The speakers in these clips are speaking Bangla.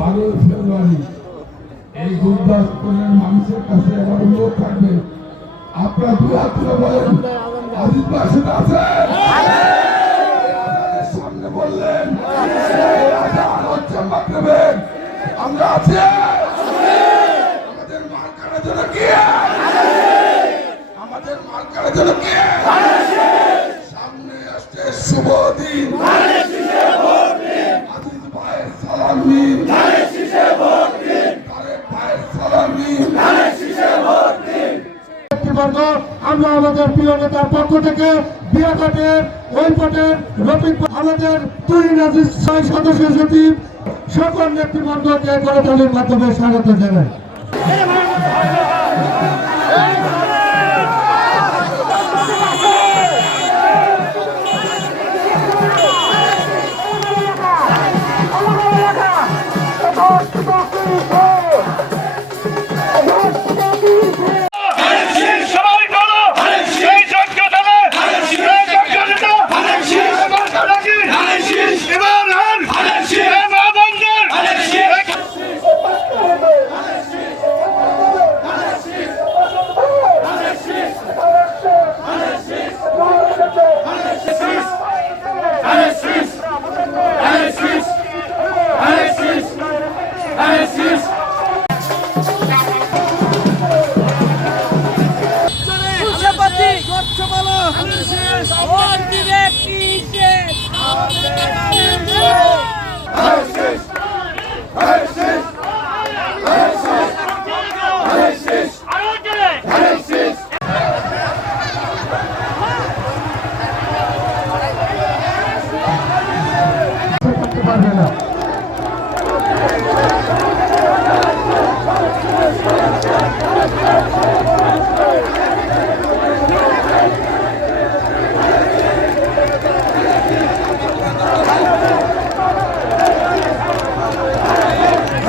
বারোই ফেব্রুয়ারি এই গুরুদাসপুরের মানুষের কাছে আমার অনুরোধ থাকবে। আপনারা দু হাত তুলে বলেন আজিজ আছে? সামনে বললেন আমরা আছি। আমাদের মাল কাটার জন্য কি? আমাদের মাল কাটার জন্য কি? সামনে আসছে শুভ দিন। আমরা আমাদের প্রিয় নেতার পক্ষ থেকে বিয়াঘাটের ওইপটের রফিক আমাদের তুই নাজির ছয় সদস্য সচিব, সকল নেতৃবর্গকে গণতন্ত্রের মাধ্যমে স্বাগত জানাই।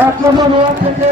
এক নম্বর ওয়ার্ড থেকে